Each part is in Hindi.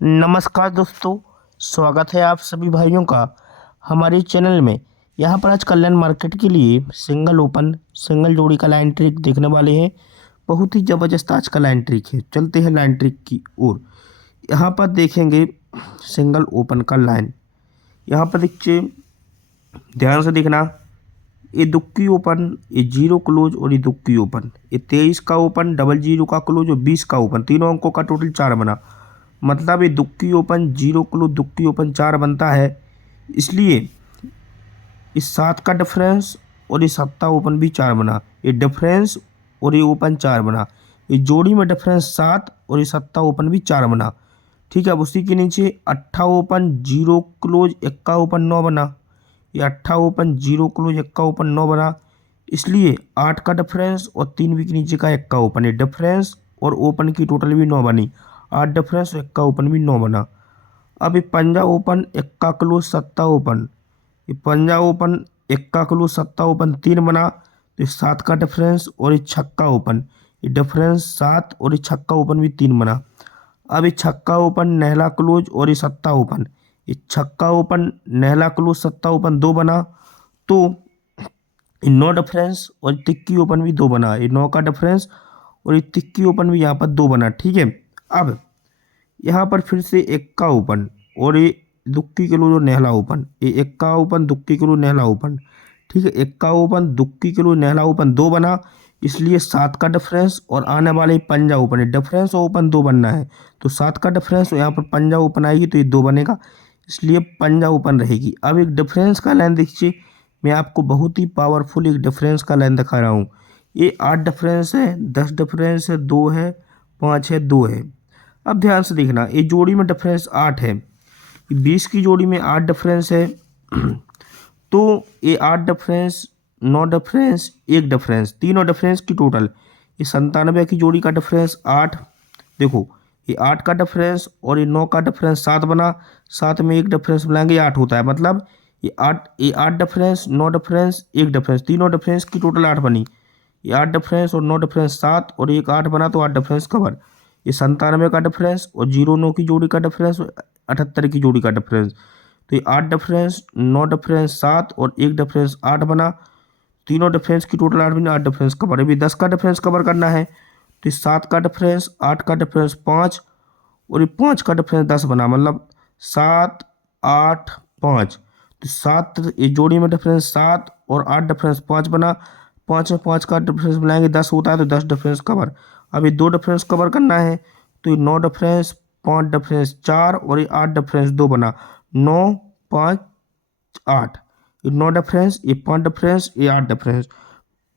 नमस्कार दोस्तों, स्वागत है आप सभी भाइयों का हमारे चैनल में। यहाँ पर आज कल्याण मार्केट के लिए सिंगल ओपन सिंगल जोड़ी का लाइन ट्रिक देखने वाले हैं। बहुत ही ज़बरदस्त आज का लाइन ट्रिक है। चलते हैं लाइन ट्रिक की ओर। यहाँ पर देखेंगे सिंगल ओपन का लाइन। यहाँ पर देखिए, ध्यान से देखना। ये दुक्की ओपन, ये जीरो क्लोज और ये दुक्की ओपन, ये 23 का ओपन, डबल जीरो का क्लोज और 20 का ओपन, तीनों अंकों का टोटल 4 बना। मतलब ये दुक्की ओपन, जीरो क्लोज, दुक्की ओपन 4 बनता है। इसलिए इस 7 का डिफरेंस और ये 7 ओपन भी 4 बना। ये डिफरेंस और ये ओपन 4 बना। ये जोड़ी में डिफरेंस 7 और ये 7 ओपन भी 4 बना। ठीक है। अब उसी के नीचे 8 ओपन, जीरो क्लोज, 1 ओपन 9 बना। ये 8 ओपन, जीरो क्लोज, 1 ओपन 9 बना। इसलिए 8 का डिफरेंस और 3 के नीचे का 1 ओपन, ये डिफरेंस और ओपन की टोटल भी 9 बनी। 8 डिफरेंस, 1 ओपन भी 9 बना। अब ये पंजा ओपन, 1 क्लोज, 7 ओपन, ये पंजा ओपन, 1 क्लोज, 7 ओपन 3 बना। तो 7 का डिफरेंस और ये 6 ओपन, ये डिफरेंस 7 और ये 6 ओपन भी 3 बना। अब ये 6 ओपन, नहला क्लोज और ये 7 ओपन, ये 6 ओपन, नहला क्लोज, 7 ओपन 2 बना। तो 9 डिफरेंस और तिक्की ओपन भी 2 बना। ये 9 का डिफरेंस और ये तिक्की ओपन भी यहाँ पर 2 बना। ठीक है। अब यहाँ पर फिर से 1 ओपन और ये दुक्की क्लोज और नहला ओपन, ये 1 ओपन, दुक्की क्लोज, नहला ओपन। ठीक है। 1 ओपन, दुक्की क्लोज, नहला ओपन 2 बना। इसलिए 7 का डिफरेंस और आने वाले पंजा ओपन, डिफरेंस और ओपन 2 बनना है। तो 7 का डिफरेंस, यहाँ पर पंजा ओपन आएगी तो ये 2 बनेगा, इसलिए पंजा ओपन रहेगी। अब एक डिफरेंस का लाइन देखिए, मैं आपको बहुत ही पावरफुल एक डिफरेंस का लाइन दिखा रहा हूँ। ये 8 डिफरेंस है, 10 डिफरेंस है, 2 है, 5 है, 2 है। अब ध्यान से देखना, ये जोड़ी में डिफरेंस 8 है, 20 की जोड़ी में 8 डिफरेंस है। तो ये 8 डिफरेंस, 9 डिफरेंस, 1 डिफरेंस, तीनों डिफरेंस की टोटल, ये 97 की जोड़ी का डिफरेंस 8। देखो, ये 8 का डिफरेंस और ये 9 का डिफरेंस 7 बना। 7 में 1 डिफरेंस मिलाएंगे 8 होता है। मतलब ये 8 डिफरेंस, 9 डिफरेंस, 1 डिफरेंस, तीनों डिफरेंस की टोटल 8 बनी। ये 8 डिफरेंस और 9 डिफरेंस 7 और 1 8 बना, तो 8 डिफरेंस कवर। ये 97 का डिफरेंस और 0 9 की जोड़ी का डिफरेंस, 78 की जोड़ी का डिफरेंस। तो ये 8 डिफरेंस, 9 डिफरेंस 7 और 1 डिफरेंस 8 बना। तीनों डिफरेंस की टोटल 8 बनी, 8 डिफरेंस कवर। अभी 10 का डिफरेंस कवर करना है। तो ये 7 का डिफरेंस, 8 का डिफरेंस 5 और ये 5 का डिफरेंस 10 बना। मतलब 7 8 5। तो 7, ये जोड़ी में डिफरेंस 7 और 8 डिफरेंस 5 बना। 5 में 5 का डिफरेंस मिलाएंगे 10 होता है, तो 10 डिफरेंस कवर। अभी 2 डिफरेंस कवर करना है। तो ये 9 डिफरेंस, 5 डिफरेंस 4 और ये 8 डिफरेंस 2 बना। 9 5 8, ये 9 डिफरेंस, ये 5 डिफरेंस, ये 8 डिफरेंस।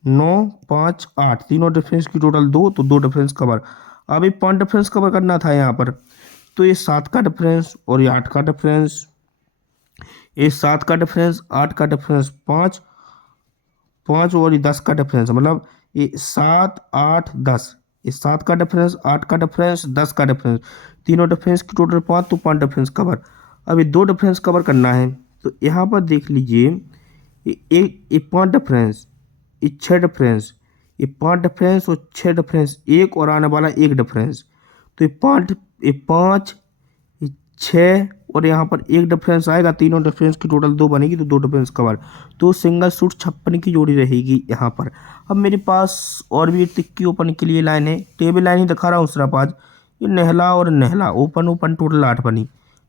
9 5 8, तीनों डिफरेंस की टोटल 2, तो 2 डिफरेंस कवर। अभी 5 डिफरेंस कवर करना था यहाँ पर। तो ये 7 का डिफरेंस और ये 8 का डिफरेंस, ये 7 का डिफरेंस, 8 का डिफरेंस 5 5 और ये 10 का डिफरेंस। मतलब ये 7 8 10, ये 7 का डिफरेंस, 8 का डिफरेंस, 10 का डिफरेंस, तीनों डिफरेंस की टोटल 5, तो 5 डिफरेंस कवर। अभी 2 डिफरेंस कवर करना है। तो यहाँ पर देख लीजिए, ये 5 डिफरेंस, ये 6 डिफरेंस, ये 5 डिफरेंस और 6 डिफरेंस, एक और आने वाला 1 डिफरेंस। तो ये 5 ये 6 और यहाँ पर 1 डिफरेंस आएगा। तीनों डिफरेंस की टोटल 2 बनेगी, तो 2 डिफरेंस कवर। तो सिंगल सूट 56 की जोड़ी रहेगी यहाँ पर। अब मेरे पास और भी तिक्की ओपन के लिए लाइन है। टेबल लाइन ही दिखा रहा हूँ सिर्फ आज। ये नहला और नहला, ओपन ओपन टोटल 8 बनी।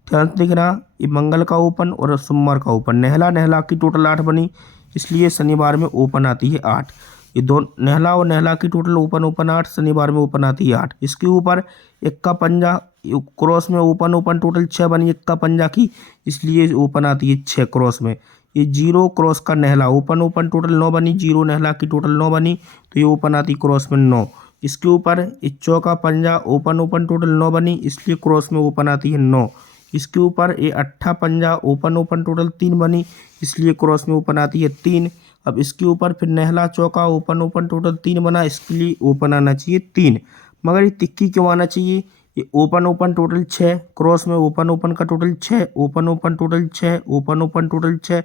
ध्यान से देखना, ये मंगल का ओपन और सोमवार का ओपन, नहला नहला की टोटल 8 बनी। इसलिए शनिवार में ओपन आती है 8। ये दो नहला और नहला की टोटल ओपन ओपन 8, शनिवार में ओपन आती है 8। इसके ऊपर 1 का पंजा, क्रॉस में ओपन ओपन टोटल 6 बनी 1 का पंजा की, इसलिए ओपन आती है 6 क्रॉस में। ये 0 क्रॉस का नहला, ओपन ओपन टोटल 9 बनी, 0 नहला की टोटल 9 बनी, तो ये ओपन आती क्रॉस में 9। इसके ऊपर ये चौका पंजा, ओपन ओपन टोटल 9 बनी, इसलिए क्रॉस में ओपन आती है 9। इसके ऊपर ये 8 पंजा, ओपन ओपन टोटल 3 बनी, इसलिए क्रॉस में ओपन आती है 3। अब इसके ऊपर फिर नहला चौका, ओपन ओपन टोटल 3 बना, इसके लिए ओपन आना चाहिए 3। मगर ये तिक्की क्यों आना चाहिए? ये ओपन ओपन टोटल 6, क्रॉस में ओपन ओपन का total 6, open open total 6, open open total 6,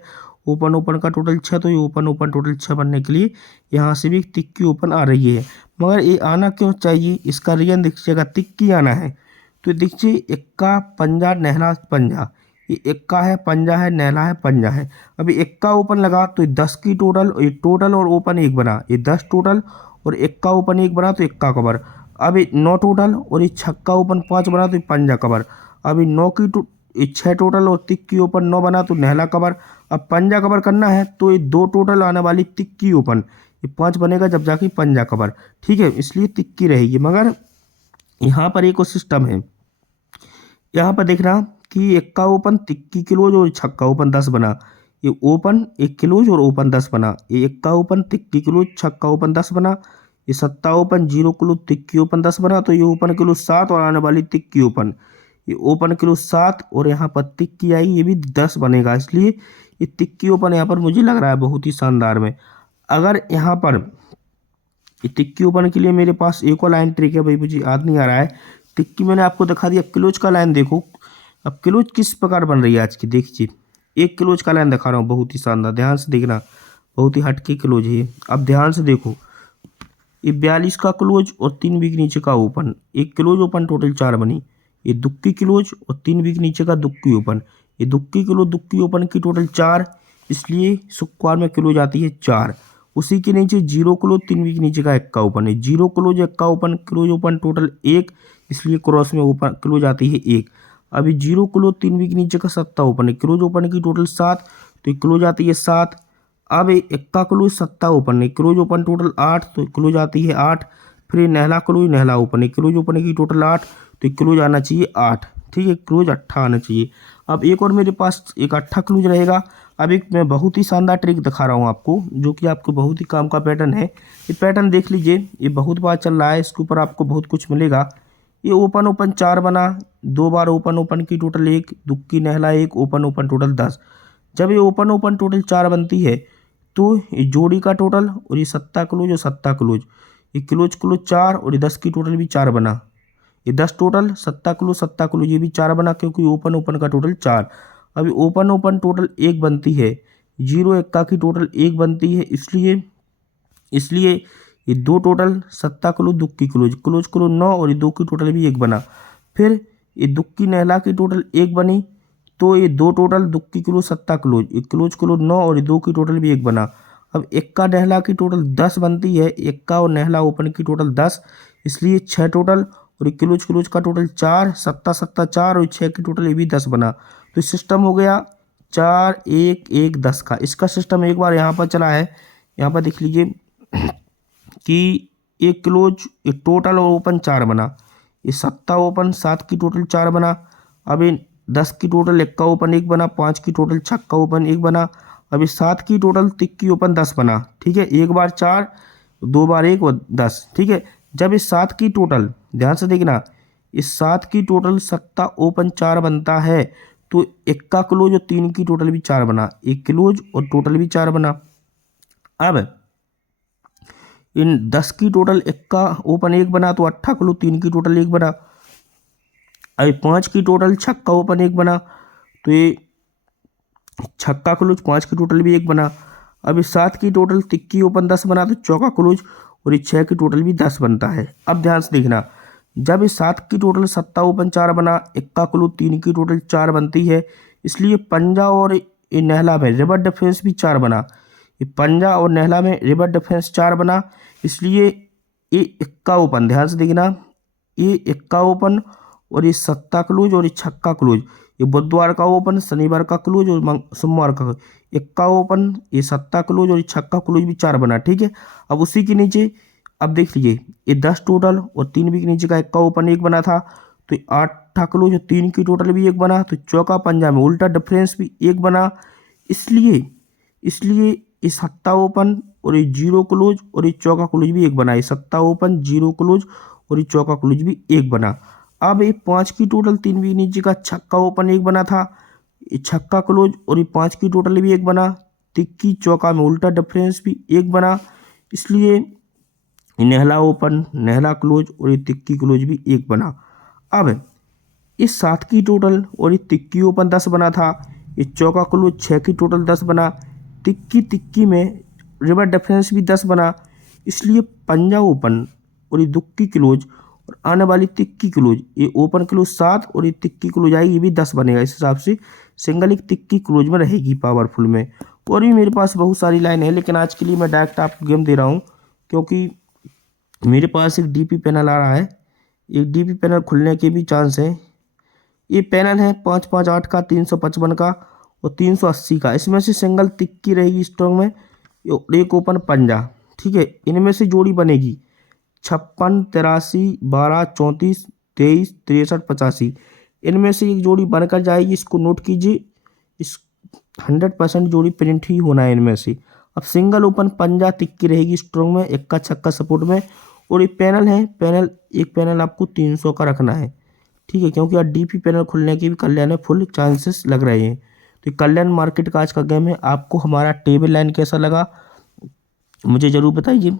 open open का टोटल 6, तो ये ओपन ओपन टोटल 6 बनने के लिए यहाँ से भी तिक्की ओपन आ रही है। मगर ये आना क्यों चाहिए? इसका रीजन देखिएगा, तिक्की आना है तो देखिए इक्का पंजा नहला पंजा, ये इक्का है, पंजा है, नहला है, पंजा है। अभी इक्का ओपन लगा तो 10 की टोटल, ये टोटल और ओपन एक बना, ये 10 टोटल और इक्का ओपन एक बना तो इक्का कवर। अभी 9 टोटल और ये छक्का ओपन 5 बना तो ये पंजा कवर। अभी 9 की ये 6 टोटल और तिक्की ओपन 9 बना तो नहला कवर। अब पंजा कवर करना है तो ये 2 टोटल आने वाली तिक्की ओपन, ये 5 बनेगा जब जाके पंजा कवर, ठीक है, इसलिए तिक्की रहेगी। मगर यहाँ पर एक और सिस्टम है, यहाँ पर देख रहा कि इक्का ओपन तिक्की क्लोज और छक्का ओपन 10 बना, ये ओपन एक क्लोज और ओपन 10 बना, ये इक्का ओपन तिक्की क्लोज छक्का ओपन 10 बना, ये सत्ता ओपन 0 क्लोज तिक्की ओपन 10 बना। तो ये ओपन क्लोज 7 और आने वाली तिक्की ओपन, ये ओपन क्लोज 7 और यहाँ पर तिक्की आई, ये भी 10 बनेगा। इसलिए ये तिक्की ओपन यहाँ पर मुझे लग रहा है बहुत ही शानदार में। अगर यहाँ पर तिक्की ओपन के लिए मेरे पास एक और लाइन ट्रिक है, भाई मुझे याद नहीं आ रहा है। तिक्की मैंने आपको दिखा दिया, क्लोज का लाइन देखो। अब क्लोज किस प्रकार बन रही है आज की, देखिए एक क्लोज का लाइन दिखा रहा हूँ, बहुत ही शानदार, ध्यान से देखना, बहुत ही हटके क्लोज है। अब ध्यान से देखो, ये 42 का क्लोज और 3 वीक नीचे का ओपन, एक क्लोज ओपन टोटल 4 बनी। ये दुक्की क्लोज और 3 वीक नीचे का दुक्की ओपन, ये दुक्की क्लोज दुक्की ओपन की टोटल 4, इसलिए स्क्वायर में क्लोज आती है 4। उसी के नीचे 0 क्लोज 3 वीक नीचे का इक्का ओपन है, 0 क्लोज इक्का ओपन क्लोज ओपन टोटल 1, इसलिए क्रॉस में ओपन क्लोज आती है 1। अभी 0 क्लोज 3 वीक नीचे का सत्ता ओपन है, क्लोज ओपन की टोटल 7, तो क्लोज आती है 7। अब इक्का क्लोज सत्ता ओपन है, क्लोज ओपन टोटल 8, तो क्लोज आती है 8। फिर नहला क्लोज नहला ओपन है, क्लोज ओपन की टोटल 8, तो क्लोज आना चाहिए 8, ठीक है, क्लोज 8 आना चाहिए। अब एक और मेरे पास एक 8 क्लोज रहेगा। अब एक मैं बहुत ही शानदार ट्रिक दिखा रहा हूँ आपको, जो कि आपको बहुत ही काम का पैटर्न है। ये पैटर्न देख लीजिए, ये बहुत बार चल रहा है, इसके ऊपर आपको बहुत कुछ मिलेगा। ये ओपन ओपन 4 बना, 2 बार ओपन ओपन की टोटल 1, दुक्की नहला 1, ओपन ओपन टोटल 10। जब ये ओपन ओपन टोटल 4 बनती है तो ये जोड़ी का टोटल और ये सत्ता क्लोज और सत्ता क्लोज, ये क्लोज क्लोज 4 और ये 10 की टोटल भी 4 बना, ये 10 टोटल सत्ता क्लोज ये भी 4 बना, क्योंकि ओपन ओपन का टोटल 4। अभी ओपन ओपन टोटल 1 बनती है, 0 इक्का की टोटल 1 बनती है, इसलिए इसलिए ये 2 टोटल सत्ता क्लोज दुक्की क्लोज, क्लोज क्लोज 9 और ये 2 की टोटल भी 1 बना। फिर ये दुक्की नहला की टोटल 1 बनी, तो ये 2 टोटल दुक्की क्लोज सत्ता क्लोज, ये क्लोज क्लोज 9 और ये 2 की टोटल भी 1 बना। अब इक्का नहला की टोटल 10 बनती है, इक्का और नहला ओपन की टोटल 10, इसलिए 6 टोटल और ये क्लोज क्लोज का टोटल 4, सत्ता सत्ता 4 और 6 की टोटल ये भी 10 बना। तो सिस्टम हो गया 4 1 1 10 का। इसका सिस्टम एक बार यहाँ पर चला है, यहाँ पर देख लीजिए कि एक क्लोज एक टोटल और ओपन 4 बना, ये सत्ता ओपन 7 की टोटल 4 बना। अब ये 10 की टोटल इक्का ओपन 1 बना, 5 की टोटल छक्का ओपन 1 बना। अभी 7 की टोटल तिक्की ओपन 10 बना, ठीक है, एक बार 4 2 बार 1 और 10, ठीक है। जब इस 7 की टोटल, ध्यान से देखना, इस 7 की टोटल सत्ता ओपन 4 बनता है, तो इक्का क्लोज और 3 की टोटल भी 4 बना, एक क्लोज और टोटल भी 4 बना। अब इन 10 की टोटल इक्का ओपन 1 बना, तो 8 क्लोज 3 की टोटल 1 बना। अभी 5 की टोटल छक्का ओपन 1 बना, तो ये छक्का क्लोज 5 की टोटल भी 1 बना। अभी 7 की टोटल तिक्की ओपन 10 बना, तो चौका क्लोज और ये 6 की टोटल भी 10 बनता है। अब ध्यान से देखना, जब इस 7 की टोटल सत्ता ओपन 4 बना, इक्का क्लोज 3 की टोटल 4 बनती है, इसलिए पंजा और ये नहला में रिवर डिफरेंस भी 4 बना, ये पंजा और नहला में रिवर डिफरेंस 4 बना, इसलिए ये इक्का ओपन, ध्यान से देखना, ये इक्का ओपन और ये सत्ता क्लोज और ये छक्का क्लोज, ये बुधवार का ओपन, शनिवार का क्लोज और सोमवार का इक्का ओपन, ये सत्ता क्लोज और ये छक्का क्लोज भी 4 बना, ठीक है। अब उसी के नीचे अब देख लीजिए, ये 10 टोटल और 3 भी के नीचे का इक्का ओपन 1 बना था, तो 8 क्लोज और 3 की टोटल भी 1 बना, तो चौका पंजा में उल्टा डिफरेंस भी 1 बना, इसलिए इसलिए ये सत्ता ओपन और ये 0 क्लोज और ये चौका क्लोज भी 1 बना, ये सत्ता ओपन 0 क्लोज और ये चौका क्लोज भी 1 बना। अब ये 5 की टोटल 3 भी नीचे का छक्का ओपन 1 बना था, ये छक्का क्लोज और ये 5 की टोटल भी 1 बना, तिक्की चौका में उल्टा डिफरेंस भी 1 बना, इसलिए नहला ओपन नहला क्लोज और ये तिक्की क्लोज भी 1 बना। अब इस 7 की टोटल और ये तिक्की ओपन 10 बना था, ये चौका क्लोज 6 की टोटल 10 बना, तिक्की तिक्की में रिवर डिफरेंस भी 10 बना, इसलिए पंजा ओपन और ये दुक्की क्लोज और आने वाली तिक्की क्लोज, ये ओपन क्लोज 7 और ये तिक्की क्लोज आएगी, ये भी 10 बनेगा। इस हिसाब से सिंगल एक तिक्की क्लोज में रहेगी पावरफुल में। और भी मेरे पास बहुत सारी लाइन है, लेकिन आज के लिए मैं डायरेक्ट आपको गेम दे रहा हूँ, क्योंकि मेरे पास एक डीपी पैनल आ रहा है। एक डीपी पैनल खुलने के भी चांस है। ये पैनल है 558 का, 355 का और 380 का। इसमें से सिंगल तिक्की रहेगी स्ट्रॉन्ग में, और एक ओपन पंजा। ठीक है, इनमें से जोड़ी बनेगी 56, 83, 12, 34, 23, 63, 85। इनमें से एक जोड़ी बनकर जाएगी, इसको नोट कीजिए। इस 100% जोड़ी प्रिंट ही होना है इनमें से। अब सिंगल ओपन पंजा तिक्की रहेगी स्ट्रॉन्ग में, इक्का छक्का सपोर्ट में। और ये पैनल है, एक पैनल आपको 300 का रखना है। ठीक है, क्योंकि आज डीपी पैनल खुलने के भी कल्याण में फुल चांसेस लग रहे हैं। तो कल्याण मार्केट का आज का गेम है। आपको हमारा टेबल लाइन कैसा लगा मुझे ज़रूर बताइए।